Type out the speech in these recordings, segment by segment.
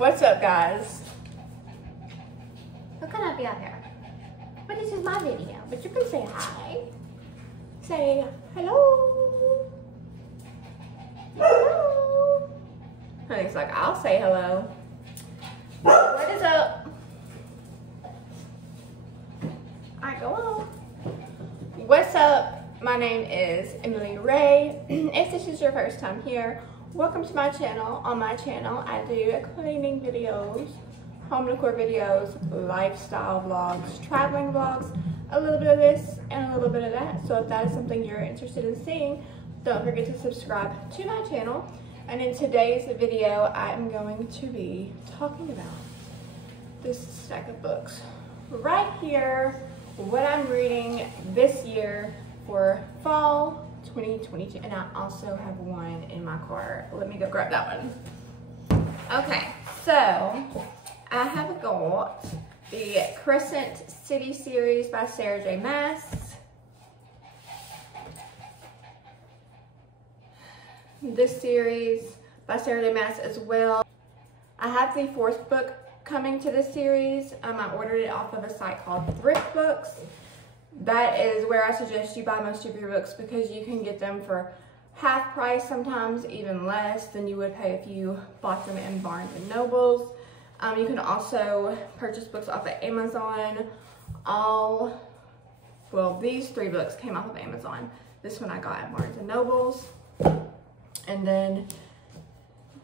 What's up, guys? How can I be out here? But this is my video, but you can say hi. Say hello. Hello. Honey's like, I'll say hello. What is up? Alright, go on. What's up? My name is Emily Ray. If this is your first time here, welcome to my channel. On my channel, I do cleaning videos, home decor videos, lifestyle vlogs, traveling vlogs, a little bit of this and a little bit of that. So if that is something you're interested in seeing, don't forget to subscribe to my channel. And in today's video, I'm going to be talking about this stack of books right here, what I'm reading this year for fall 2022. And I also have one in my car. Let me go grab that one. Okay, so I have got the Crescent City series by Sarah J. Maas. This series by Sarah J. Maas as well. I have the fourth book coming to this series. I ordered it off of a site called Thrift Books. That is where I suggest you buy most of your books because you can get them for half price, sometimes even less than you would pay if you bought them in Barnes and Nobles. You can also purchase books off of Amazon. These three books came off of Amazon. This one I got at Barnes and Nobles. And then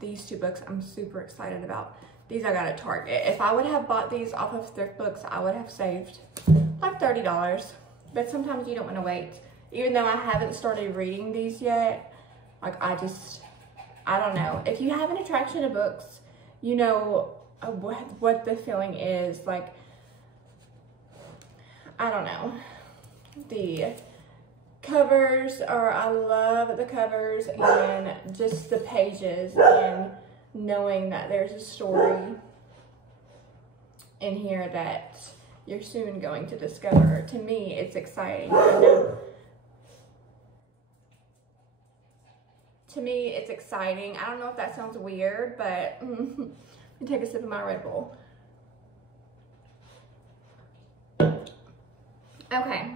these two books I'm super excited about. These I got at Target. If I would have bought these off of Thrift Books, I would have saved like $30. But sometimes you don't want to wait. Even though I haven't started reading these yet, like I don't know. If you have an attraction to books, you know what the feeling is. Like, I don't know. The covers I love the covers and just the pages and knowing that there's a story in here that you're soon going to discover. To me, it's exciting. To me, it's exciting. I don't know if that sounds weird, but let me take a sip of my Red Bull. Okay.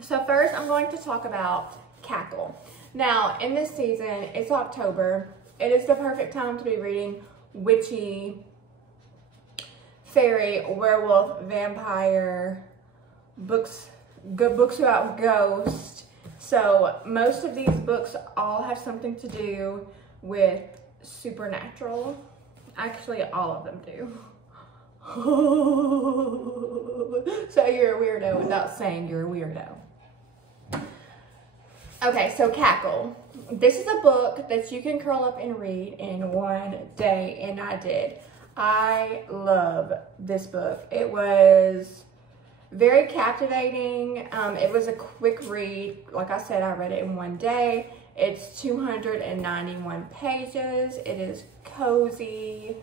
So first, I'm going to talk about Cackle. Now, in this season, it's October. It is the perfect time to be reading witchy, fairy, werewolf, vampire books, good books about ghosts. So most of these books all have something to do with supernatural. Actually, all of them do. So you're a weirdo without saying you're a weirdo. Okay, so Cackle. This is a book that you can curl up and read in one day, and I did. I love this book. It was very captivating. It was a quick read. Like I said, I read it in one day. It's 291 pages. It is cozy.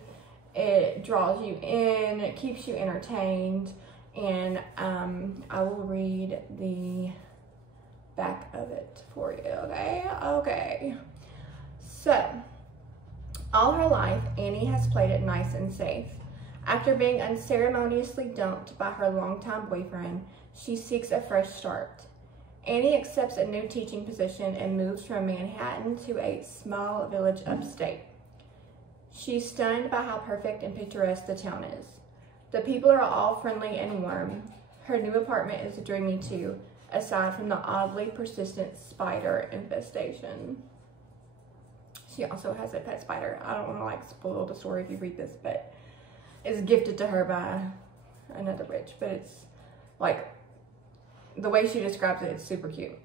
It draws you in. It keeps you entertained. And I will read the back of it for you, okay? Okay. So, all her life, Annie has played it nice and safe. After being unceremoniously dumped by her longtime boyfriend, she seeks a fresh start. Annie accepts a new teaching position and moves from Manhattan to a small village upstate. She's stunned by how perfect and picturesque the town is. The people are all friendly and warm. Her new apartment is dreamy too, aside from the oddly persistent spider infestation. She also has a pet spider. I don't want to like spoil the story if you read this, but it's gifted to her by another witch. But it's like, the way she describes it, it's super cute.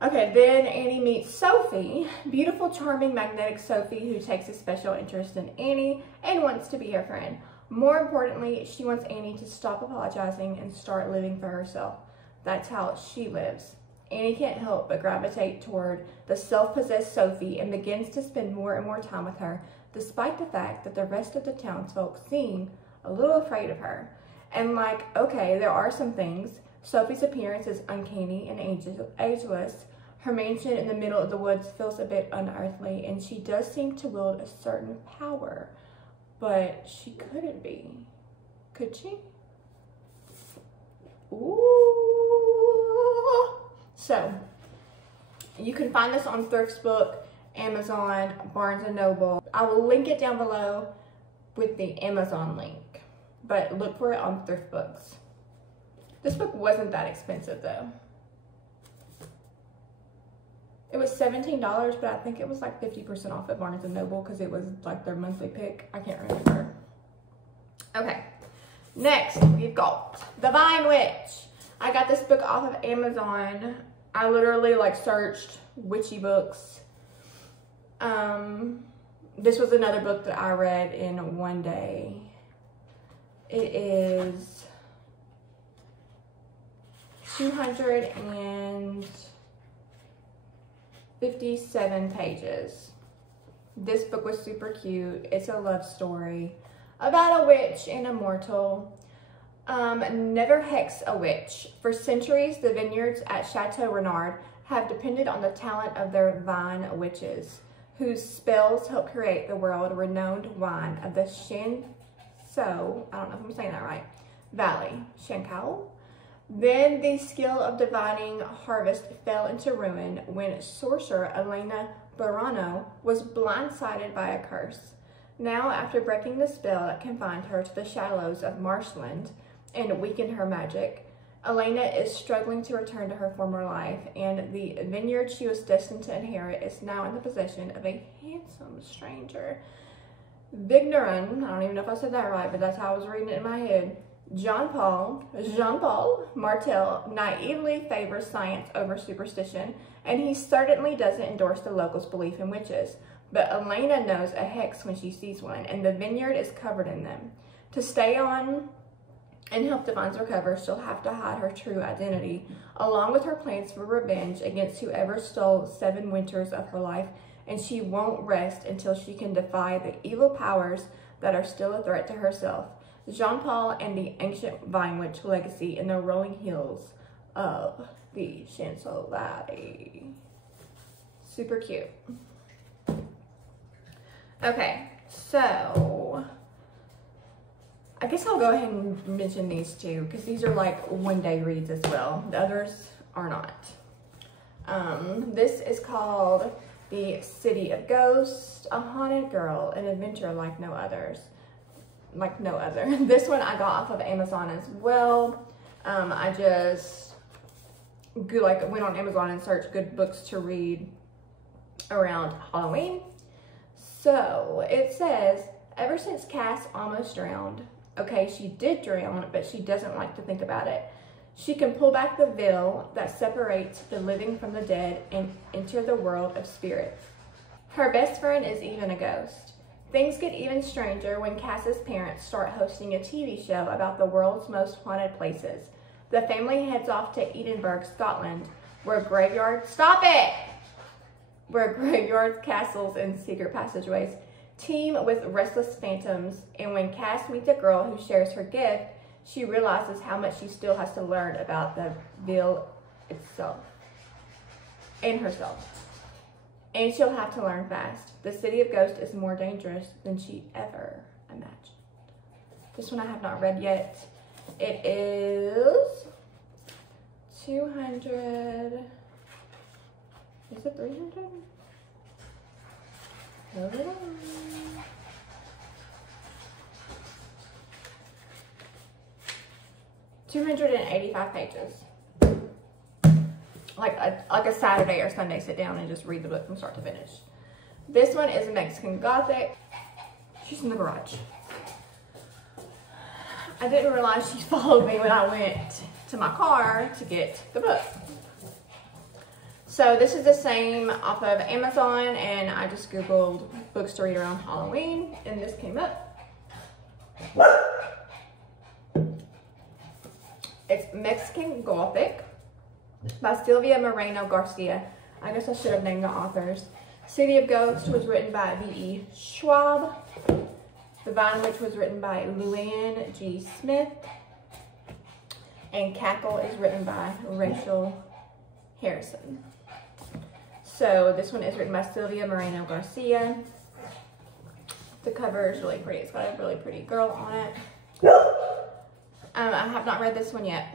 Okay, then Annie meets Sophie, beautiful, charming, magnetic Sophie, who takes a special interest in Annie and wants to be her friend. More importantly, she wants Annie to stop apologizing and start living for herself. That's how she lives. Annie can't help but gravitate toward the self-possessed Sophie and begins to spend more and more time with her, despite the fact that the rest of the townsfolk seem a little afraid of her. And like, okay, there are some things. Sophie's appearance is uncanny and ageless. Her mansion in the middle of the woods feels a bit unearthly, and she does seem to wield a certain power. but she couldn't be. Could she? Ooh. So, you can find this on Thriftsbook, Amazon, Barnes & Noble. I will link it down below with the Amazon link, but look for it on Thrift Books. This book wasn't that expensive though. It was $17, but I think it was like 50% off at Barnes & Noble because it was like their monthly pick. I can't remember. Okay, next we've got The Vine Witch. I got this book off of Amazon. I literally like searched witchy books. This was another book that I read in one day. It is 257 pages. This book was super cute. It's a love story about a witch and a mortal. Never hex a witch. For centuries, the vineyards at Chateau Renard have depended on the talent of their vine witches, whose spells help create the world-renowned wine of the Shanxi, I don't know if I'm saying that right, Valley, Shanxi. Then the skill of divining harvest fell into ruin when sorcerer Elena Barano was blindsided by a curse. Now, after breaking the spell that confined her to the shallows of marshland and weakened her magic, Elena is struggling to return to her former life, and the vineyard she was destined to inherit is now in the possession of a handsome stranger. Vigneron, I don't even know if I said that right, but that's how I was reading it in my head. Jean-Paul Martel naively favors science over superstition, and he certainly doesn't endorse the locals' belief in witches. But Elena knows a hex when she sees one, and the vineyard is covered in them. To stay on and help the vines recover, she'll have to hide her true identity, along with her plans for revenge against whoever stole 7 winters of her life, and she won't rest until she can defy the evil powers that are still a threat to herself. Jean-Paul and the ancient vine witch legacy in the rolling hills of the Shanxi Valley. Super cute. Okay, so I guess I'll go ahead and mention these two because these are like one-day reads as well. The others are not. This is called The City of Ghosts, a haunted girl, an adventure like no others. This one I got off of Amazon as well. I just went on Amazon and searched good books to read around Halloween. So it says, ever since Cass almost drowned, okay, she did drown, but she doesn't like to think about it. She can pull back the veil that separates the living from the dead and enter the world of spirit. Her best friend is even a ghost. Things get even stranger when Cass's parents start hosting a TV show about the world's most haunted places. The family heads off to Edinburgh, Scotland, where graveyards, castles, and secret passageways teem with restless phantoms. And when Cass meets a girl who shares her gift, she realizes how much she still has to learn about the veil itself and herself. And she'll have to learn fast. The City of Ghosts is more dangerous than she ever imagined. This one I have not read yet. It is 200. Is it 300? Hold it on. $285 pages. Like a Saturday or Sunday, sit down and just read the book from start to finish. This one is Mexican Gothic. She's in the garage. I didn't realize she followed me when I went to my car to get the book. So this is the same off of Amazon, and I just Googled books to read around Halloween, and this came up. It's Mexican Gothic by Sylvia Moreno Garcia. I guess I should have named the authors. City of Ghosts was written by V.E. Schwab. The Vine Witch was written by Luann G. Smith. And Cackle is written by Rachel Harrison. So this one is written by Sylvia Moreno Garcia. The cover is really pretty. It's got a really pretty girl on it. I have not read this one yet.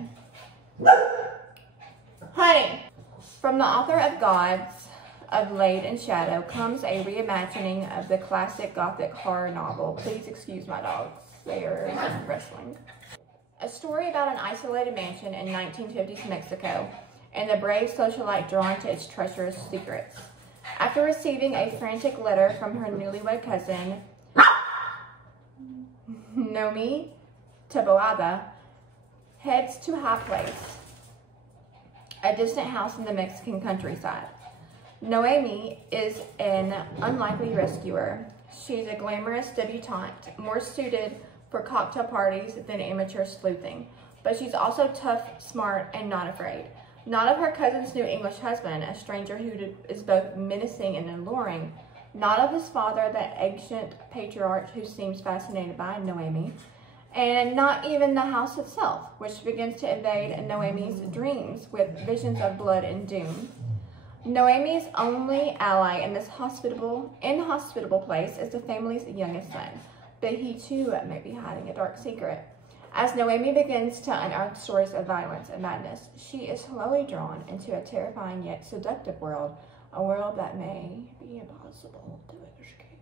Honey! From the author of Gods of Light and Shadow comes a reimagining of the classic Gothic horror novel. Please excuse my dogs. They are wrestling. A story about an isolated mansion in 1950s Mexico and the brave socialite drawn to its treacherous secrets. After receiving a frantic letter from her newlywed cousin, Nomi Taboada heads to High Place, a distant house in the Mexican countryside. Noemi is an unlikely rescuer. She's a glamorous debutante, more suited for cocktail parties than amateur sleuthing. But she's also tough, smart, and not afraid. Not of her cousin's new English husband, a stranger who is both menacing and alluring. Not of his father, the ancient patriarch who seems fascinated by Noemi. And not even the house itself, which begins to invade Noemi's dreams with visions of blood and doom. Noemi's only ally in this inhospitable place is the family's youngest son, but he too may be hiding a dark secret. As Noemi begins to unearth stories of violence and madness, she is slowly drawn into a terrifying yet seductive world, a world that may be impossible to escape.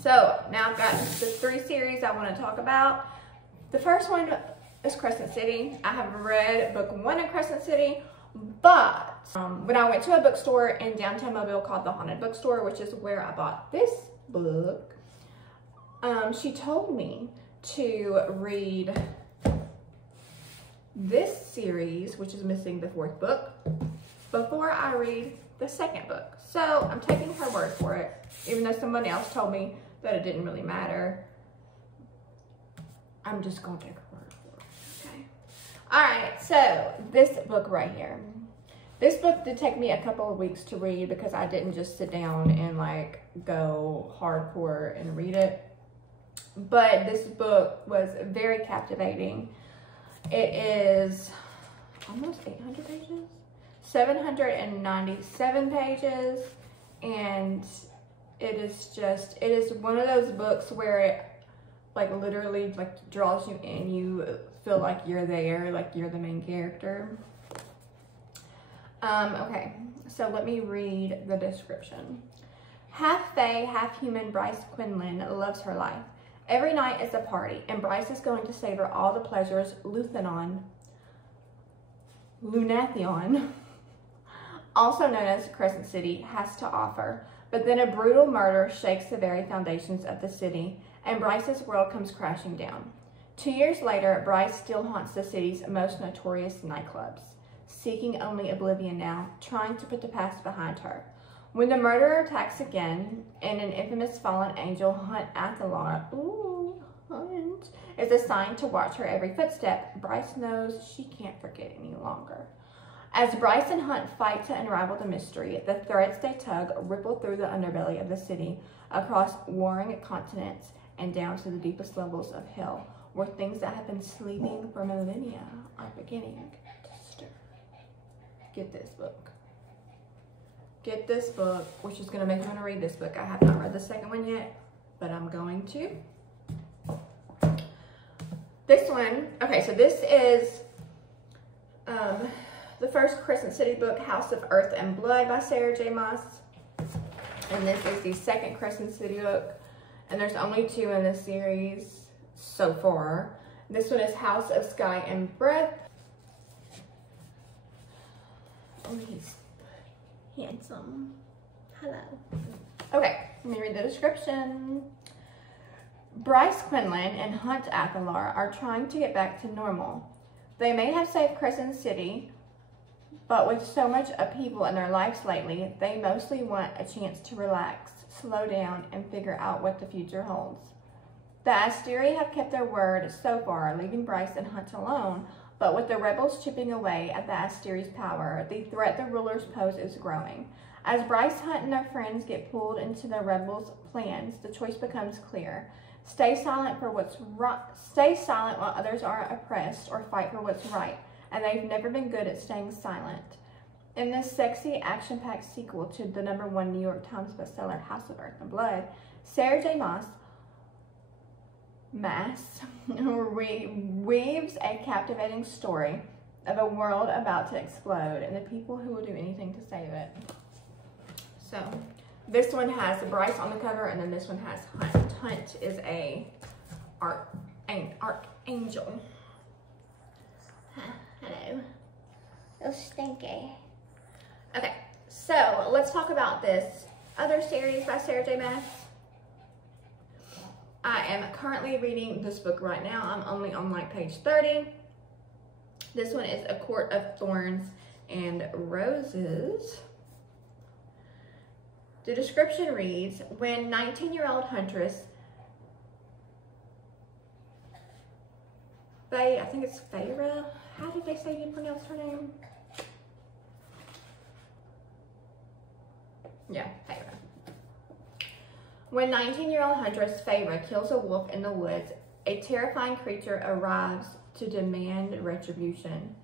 So now I've got the 3 series I want to talk about. The first one is Crescent City. I have read book 1 of Crescent City, but when I went to a bookstore in downtown Mobile called the Haunted Bookstore, which is where I bought this book, she told me to read this series, which is missing the 4th book, before I read the 2nd book. So I'm taking her word for it, even though somebody else told me that it didn't really matter. I'm just gonna take her word for it, okay? All right, so this book right here. This book did take me a couple of weeks to read because I didn't just sit down and like go hardcore and read it. But this book was very captivating. It is almost 800 pages, 797 pages, and it is one of those books where it like literally like draws you in. You feel like you're there, like you're the main character. Okay, so let me read the description. Half fae, half human Bryce Quinlan loves her life. Every night is a party, and Bryce is going to savor all the pleasures Lunathion, also known as Crescent City, has to offer. But then a brutal murder shakes the very foundations of the city, and Bryce's world comes crashing down. 2 years later, Bryce still haunts the city's most notorious nightclubs, seeking only oblivion now, trying to put the past behind her. When the murderer attacks again, and an infamous fallen angel, Hunt Athalar, Hunt, is assigned to watch her every footstep, Bryce knows she can't forget any longer. As Bryce and Hunt fight to unravel the mystery, the threads they tug ripple through the underbelly of the city, across warring continents, and down to the deepest levels of hell, where things that have been sleeping for millennia are beginning to stir. Get this book. Get this book, which is going to make me want to read this book. I have not read the 2nd one yet, but I'm going to. This one, okay, so this is the first Crescent City book, House of Earth and Blood by Sarah J. Maas. And this is the 2nd Crescent City book. And there's only 2 in this series so far. This one is House of Sky and Breath. Oh, he's handsome. Hello. Okay, let me read the description. Bryce Quinlan and Hunt Athalar are trying to get back to normal. They may have saved Crescent City, but with so much upheaval in their lives lately, they mostly want a chance to relax, slow down, and figure out what the future holds. The Asteri have kept their word so far, leaving Bryce and Hunt alone, but with the rebels chipping away at the Asteri's power, the threat the rulers pose is growing. As Bryce, Hunt, and their friends get pulled into the rebels' plans, the choice becomes clear. Stay silent for what's right. Stay silent while others are oppressed, or fight for what's right. And they've never been good at staying silent. In this sexy, action-packed sequel to the #1 New York Times bestseller, House of Earth and Blood, Sarah J. Maas weaves a captivating story of a world about to explode and the people who will do anything to save it. So, this one has Bryce on the cover, and then this one has Hunt. Hunt is an archangel. Hello. So stinky. Okay, so let's talk about this other series by Sarah J. Maas. I am currently reading this book right now. I'm only on like page 30. This one is A Court of Thorns and Roses. The description reads, when 19-year-old huntress I think it's Feyre. How did they say you pronounce her name? Yeah, Feyre. When 19-year-old huntress Feyre kills a wolf in the woods, a terrifying creature arrives to demand retribution.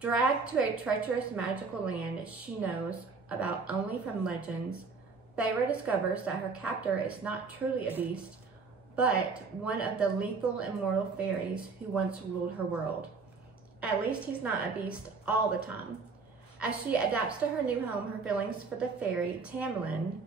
Dragged to a treacherous magical land she knows about only from legends, Feyre discovers that her captor is not truly a beast, but one of the lethal immortal fairies who once ruled her world. At least he's not a beast all the time. As she adapts to her new home, her feelings for the fairy, Tamlin,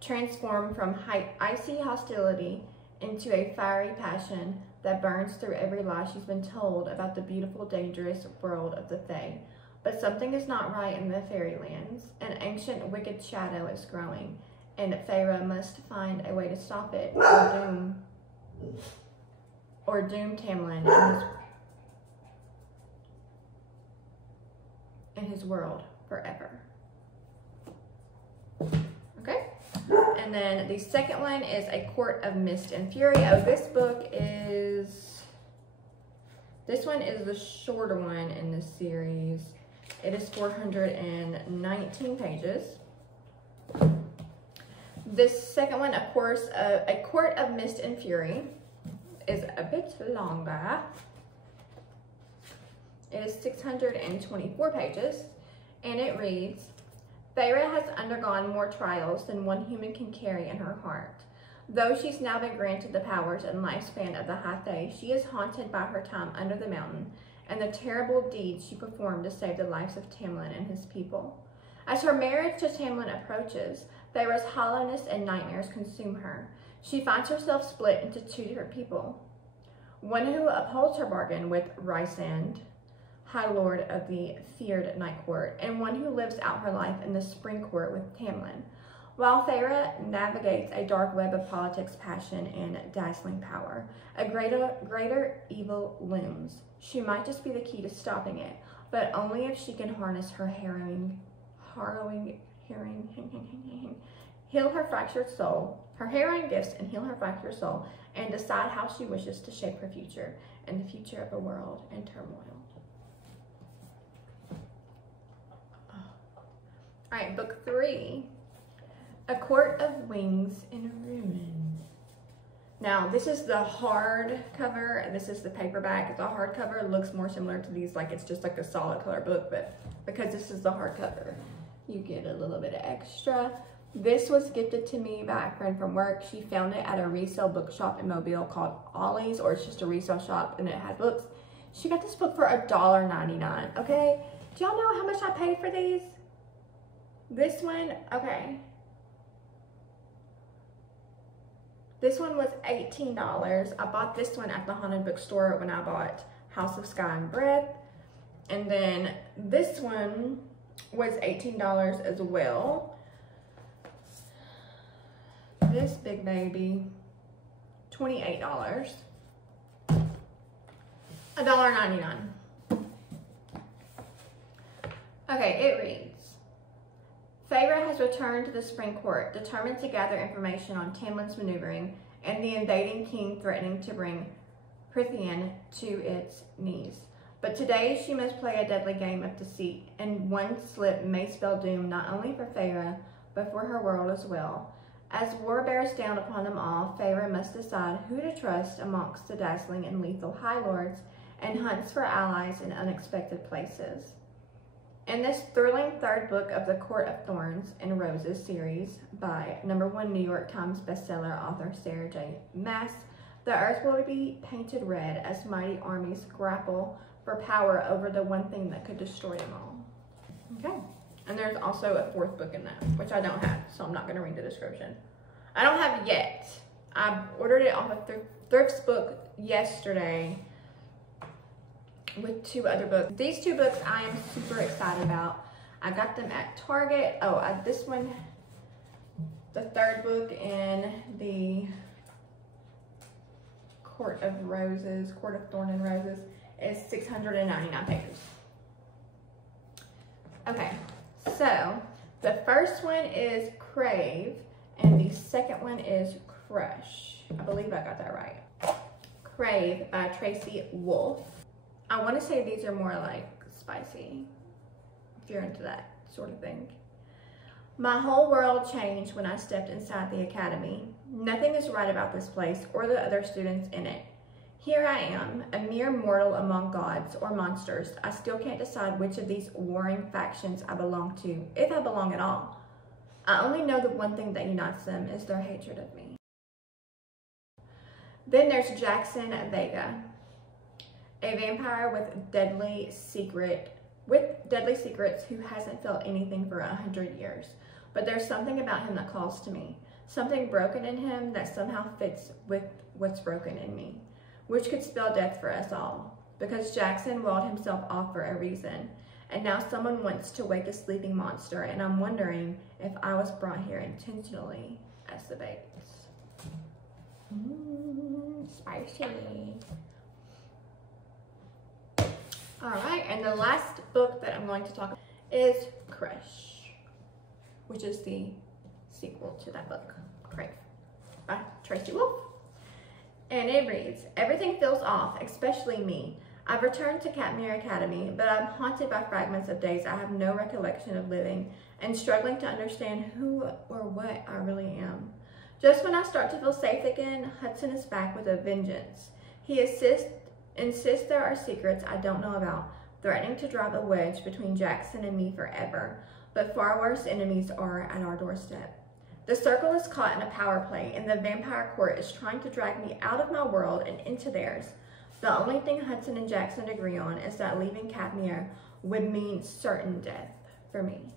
transform from icy hostility into a fiery passion that burns through every lie she's been told about the beautiful, dangerous world of the Fae. But something is not right in the fairylands. An ancient, wicked shadow is growing, and Feyre must find a way to stop it or doom Tamlin in his world forever. Okay? And then the second one is A Court of Mist and Fury. Oh, this one is the shorter one in this series. It is 419 pages. This second one, of course, A Court of Mist and Fury, is a bit longer. It is 624 pages, and it reads, Feyre has undergone more trials than one human can carry in her heart. Though she's now been granted the powers and lifespan of the High Fae, she is haunted by her time under the mountain and the terrible deeds she performed to save the lives of Tamlin and his people. As her marriage to Tamlin approaches, Feyre's hollowness and nightmares consume her. She finds herself split into two different people. One who upholds her bargain with Rysand, High Lord of the feared Night Court, and one who lives out her life in the Spring Court with Tamlin. While Feyre navigates a dark web of politics, passion, and dazzling power, a greater evil looms. She might just be the key to stopping it, but only if she can harness her heal her fractured soul, her harrowing gifts, and heal her fractured soul, and decide how she wishes to shape her future and the future of a world in turmoil. All right, book 3, A Court of Wings in Ruin. Now, this is the hardcover, and this is the paperback. The hardcover looks more similar to these, like it's just like a solid color book, but because this is the hardcover, you get a little bit of extra. This was gifted to me by a friend from work. She found it at a resale bookshop in Mobile called Ollie's, or it's just a resale shop, and it had books. She got this book for $1.99, okay? Do y'all know how much I paid for these? This one, okay. This one was $18. I bought this one at the Haunted Bookstore when I bought House of Sky and Breath. And then this one was $18 as well. This big baby, $28. $1.99. Okay, it reads, Feyre has returned to the Spring Court, determined to gather information on Tamlin's maneuvering and the invading king threatening to bring Prythian to its knees. But today she must play a deadly game of deceit, and one slip may spell doom not only for Feyre, but for her world as well. As war bears down upon them all, Feyre must decide who to trust amongst the dazzling and lethal High Lords, and hunts for allies in unexpected places. In this thrilling third book of the Court of Thorns and Roses series by #1 New York Times bestseller author Sarah J. Maas, the earth will be painted red as mighty armies grapple for power over the one thing that could destroy them all. Okay. And there's also a fourth book in that, which I don't have, so I'm not going to read the description. I don't have it yet. I ordered it off of Thrift's book yesterday with 2 other books. These 2 books I am super excited about. I got them at Target. Oh, this one, the third book in the Court of Thorn and Roses, is 699 pages. Okay, so the first one is Crave, and the second one is Crush. I believe I got that right. Crave by Tracy Wolff. I want to say these are more like spicy, if you're into that sort of thing. My whole world changed when I stepped inside the academy. Nothing is right about this place or the other students in it. Here I am, a mere mortal among gods or monsters. I still can't decide which of these warring factions I belong to, if I belong at all. I only know the one thing that unites them is their hatred of me. Then there's Jackson Vega, a vampire with deadly secrets who hasn't felt anything for 100 years. But there's something about him that calls to me. Something broken in him that somehow fits with what's broken in me, which could spell death for us all. Because Jackson walled himself off for a reason. And now someone wants to wake a sleeping monster, and I'm wondering if I was brought here intentionally as the bait. Spicy. All right, and the last book that I'm going to talk about is Crush, which is the sequel to that book, Crave, by Tracy Wolff. And it reads, everything feels off, especially me. I've returned to Katmere Academy, but I'm haunted by fragments of days I have no recollection of living and struggling to understand who or what I really am. Just when I start to feel safe again, Hudson is back with a vengeance. He insists there are secrets I don't know about, threatening to drive a wedge between Jackson and me forever, but far worse enemies are at our doorstep. The circle is caught in a power play, and the vampire court is trying to drag me out of my world and into theirs. The only thing Hudson and Jackson agree on is that leaving Katmere would mean certain death for me.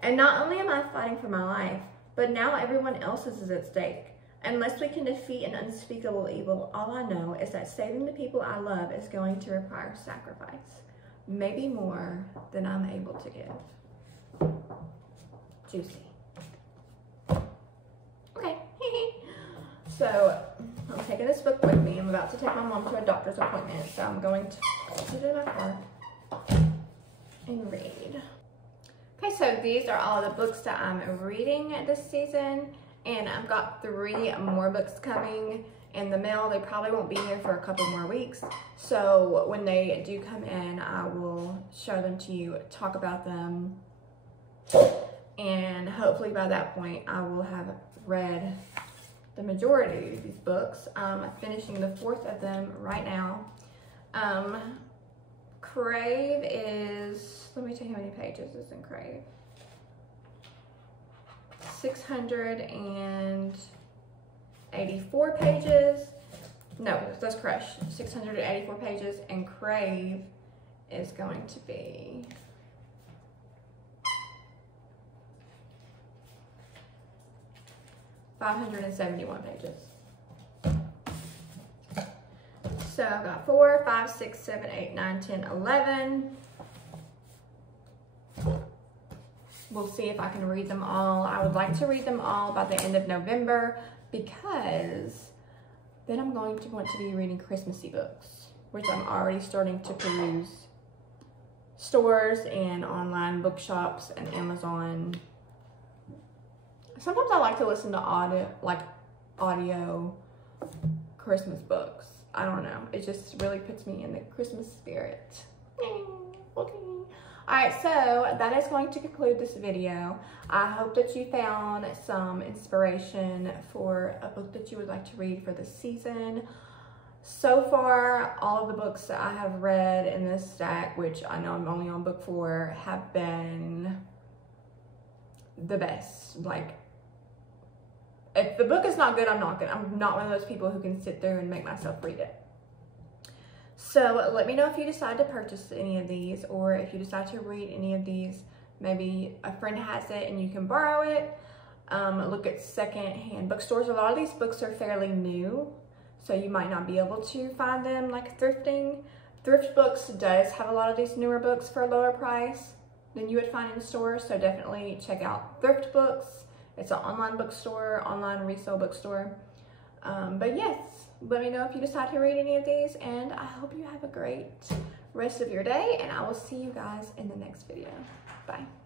And not only am I fighting for my life, but now everyone else's is at stake. Unless we can defeat an unspeakable evil, all I know is that saving the people I love is going to require sacrifice. Maybe more than I'm able to give. Juicy. Okay. So, I'm taking this book with me. I'm about to take my mom to a doctor's appointment, so I'm going to sit in my car and read. Okay, so these are all the books that I'm reading this season, and I've got 3 more books coming in the mail. They probably won't be here for a couple more weeks, so when they do come in, I will show them to you, talk about them, and hopefully by that point I will have read the majority of these books. I'm finishing the 4th of them right now. Crave is, let me tell you how many pages is in Crave. 684 pages. No, that's Crush. 684 pages, and Crave is going to be 571 pages. So I've got 4, 5, 6, 7, 8, 9, 10, 11. We'll see if I can read them all. I would like to read them all by the end of November, because then I'm going to want to be reading Christmassy books, which I'm already starting to peruse stores and online bookshops and Amazon. Sometimes I like to listen to audio Christmas books. I don't know. It just really puts me in the Christmas spirit. Okay. Alright, so that is going to conclude this video. I hope that you found some inspiration for a book that you would like to read for this season. So far, all of the books that I have read in this stack, which I know I'm only on book 4, have been the best. Like, if the book is not good, I'm not one of those people who can sit there and make myself read it. So let me know if you decide to purchase any of these, or if you decide to read any of these. Maybe a friend has it and you can borrow it. Look at second-hand bookstores. A lot of these books are fairly new, so you might not be able to find them like thrifting. Thrift Books does have a lot of these newer books for a lower price than you would find in stores, so definitely check out Thrift Books. It's an online bookstore, online resale bookstore. But yes, let me know if you decide to read any of these, and I hope you have a great rest of your day, and I will see you guys in the next video. Bye.